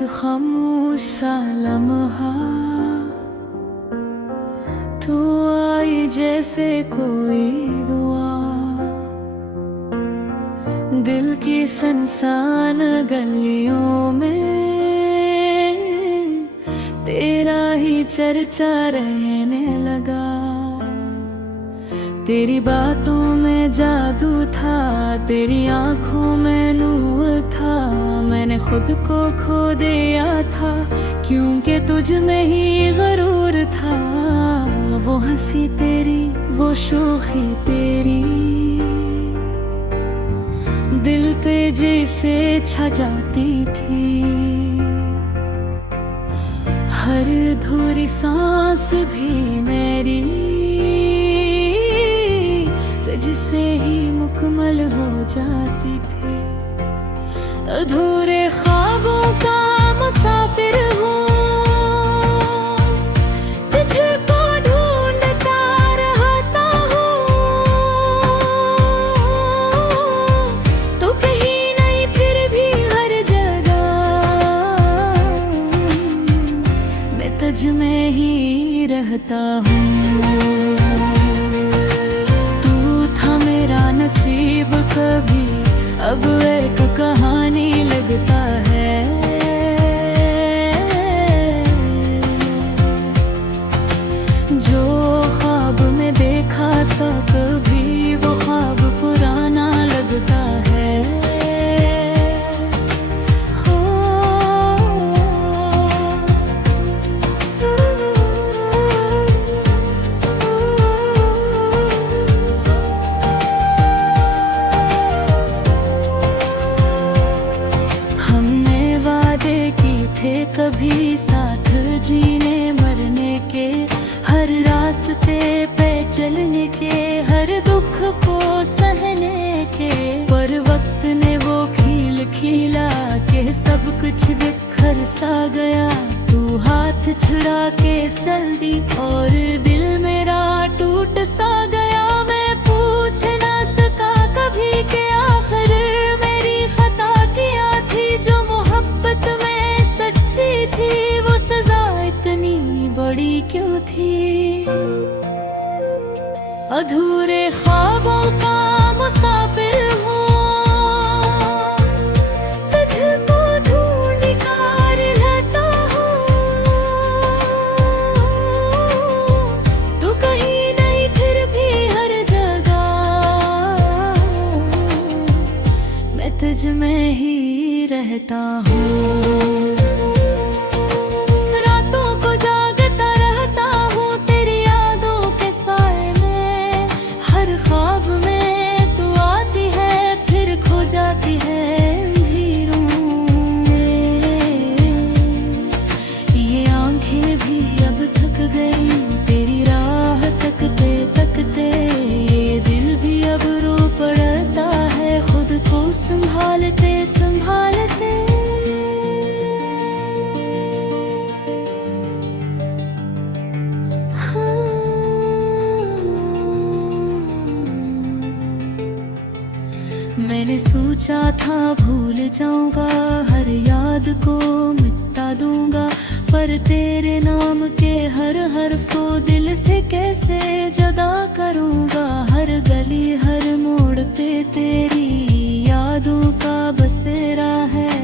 खामोश सा लम्हा तो आई जैसे कोई दुआ। दिल की सुनसान गलियों में तेरा ही चर्चा रहने लगा। तेरी बातों में जादू था, तेरी आंखों में नूर था। मैंने खुद को खो दिया था क्योंकि तुझ में ही गरूर था। वो हंसी तेरी, वो शोखी तेरी दिल पे जैसे छा जाती थी। हर अधूरी सांस भी मेरी तुझसे ही मुकम्मल हो जाती थी। अधूरे ख्वाबों का मुसाफिर हूँ, तुझको ढूंढता रहता हूँ। तो कहीं नहीं फिर भी हर जगह मैं तुझ में ही रहता हूँ। नसीब कभी अब एक कहानी लगता है। जो ख्वाब में देखा था कभी वो ख्वाब पुराना लगता है। कभी साथ जीने मरने के, हर रास्ते पे चलने के, हर दुख को सहने के। पर वक्त ने वो खील खिला के सब कुछ बिखर सा गया। तू हाथ छुड़ा के चल दी और दिल मेरा टूट सा गया। मैं पूछ ना सका कभी के आखिर मेरी खता क्या थी। जो मोहब्बत में सच्ची थी वो सजा इतनी बड़ी क्यों थी। अधूरे ख्वाबों का मुसाफिर हूँ, तुझको ढूंढ कर रहता हूँ। तू कहीं नहीं फिर भी हर जगह मैं तुझ में ही रहता हूँ। संभालते संभालते मैंने सोचा था भूल जाऊंगा, हर याद को मिटा दूंगा। पर तेरे नाम के हर हर्फ को दिल से कैसे जुदा करूंगा। हर गली हर मोड़ पे तेरी यादों का बसेरा है।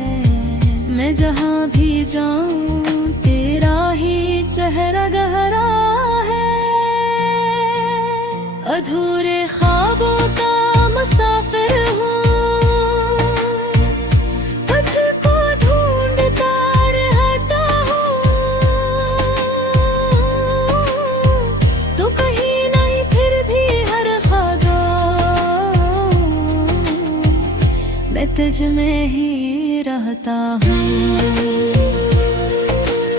मैं जहाँ भी जाऊं तेरा ही चेहरा गहरा है। अधूरे ख्वाबों का मुसाफिर हूँ, तुझको ढूंढता रहता हूँ। तो कहीं नहीं फिर भी हर ख्वाब मैं तुझ में ही रहता हूँ।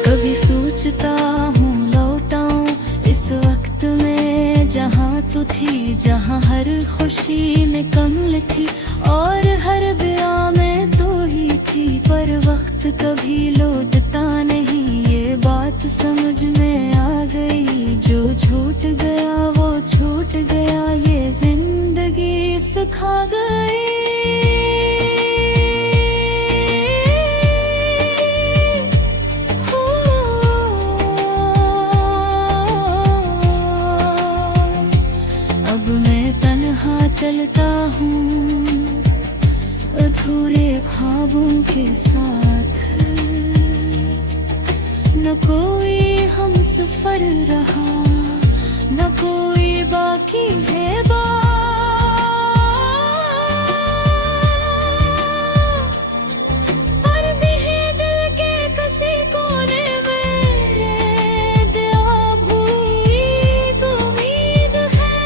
कभी सोचता हूँ लौटाऊं इस वक्त में जहाँ तू थी, जहाँ हर खुशी में कमल थी और हर बिया में तू ही थी। पर वक्त कभी लौटता नहीं, ये बात समझ में आ गई। जो छूट गया वो छूट गया, ये जिंदगी सिखा गई। के साथ, न कोई हम सफर रहा, न कोई बाकी है बात। पर भी है दिल के किसी कोने में दुआ भूली उम्मीद है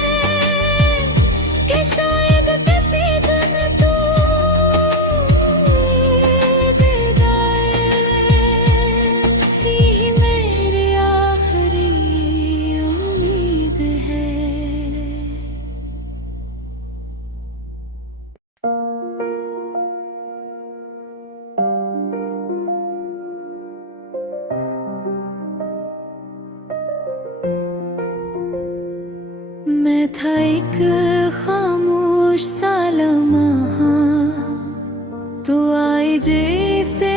कि शायद किसी दिन तू विदाई ले। यही मेरी आखिरी उम्मीद है। मैं था एक खामोश सा लम्हा, तो आई जैसे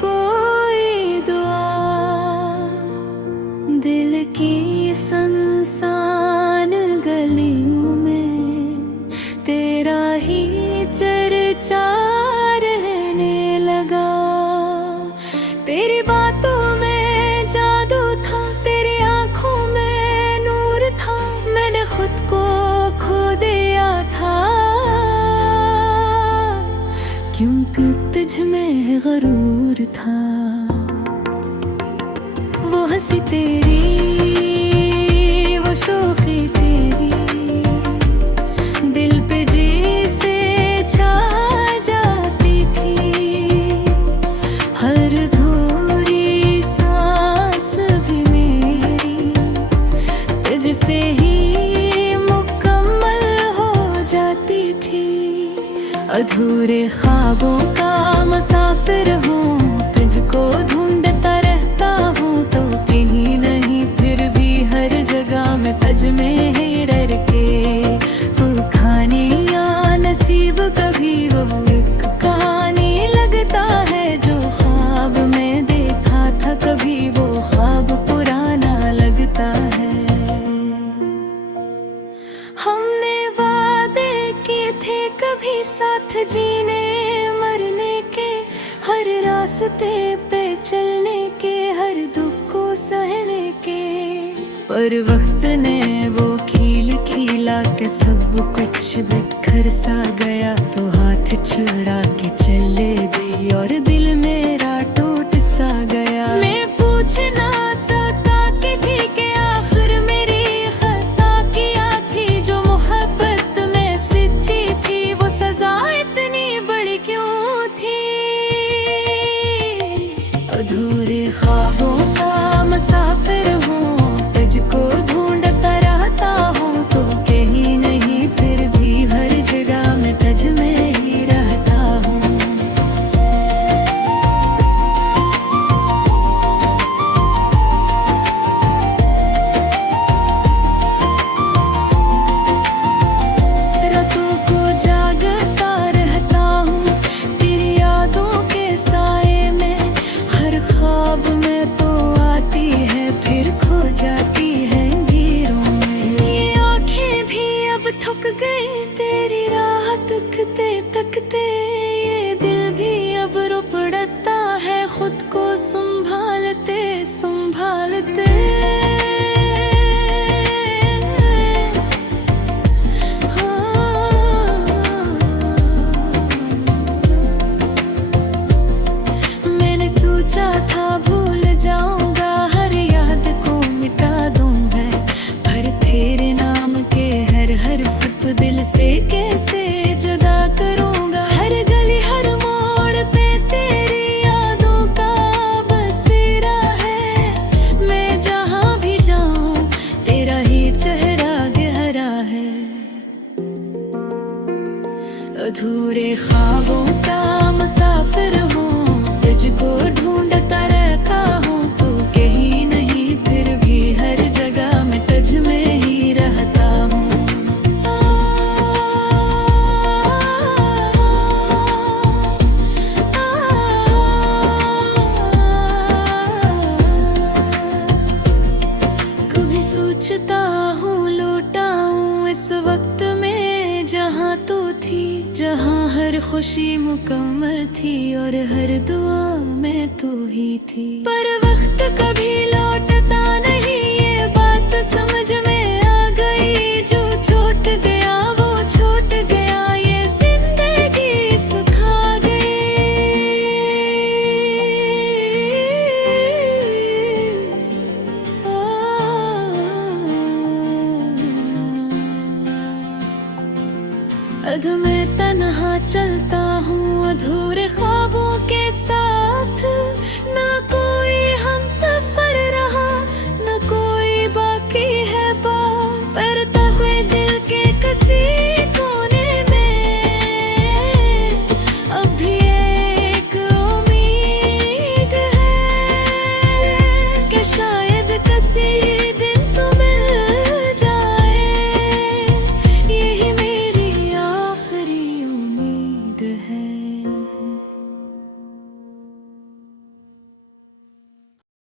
कोई दुआ, दिल की संसान गलियों में तेरा ही चर्चा रहने लगा। तेरी बातों में जादू था, तेरी आंखों में नूर था, मैंने खुद को खो दिया था, क्योंकि तुझ में गरूर था। वो हंसी तेरी, वो शौक़ी तेरी, दिल पे जैसे छा जाती थी। हर अधूरी सांस भी मेरी तुझसे ही मुकम्मल हो जाती थी। अधूरे ख्वाबों का मुसाफिर हूँ, तुझको ढूंढता रहता हूँ, तो कहीं नहीं फिर भी हर जगह में तुझ में ही रह के। तू खाने या नसीब कभी वो एक कहानी लगता है, जो ख्वाब में देखा था कभी वो ख्वाब पुराना लगता है। हमने वादे किए थे कभी साथ जीने मरने के, हर रास्ते पे चलने के, हर दुख को सहने के। पर वक्त ने वो खील खीला के सब कुछ बिखर सा गया, तो हाथ छुड़ा के चले गई और दिल मेरा टूट सा गया। मैं पूछ ना सका कि ठीक है आखिर मेरी खता किया थी, जो मोहब्बत में सच्ची थी वो सजा इतनी बड़ी क्यों थी। अधूरे ख्वाबों का मुसाफिर हूँ, तुझको ढूंढता रहता हूँ, तो कहीं नहीं फिर भी हर जगह मैं तुझ में ही रहता हूँ। हर खुशी मुकम्मल थी और हर दुआ में तू ही थी। पर वक्त कभी लौटता नहीं, ये बात समझ में आ गई। जो छूट गया वो छूट गया, ये जिंदगी सिखा गई। अधूरे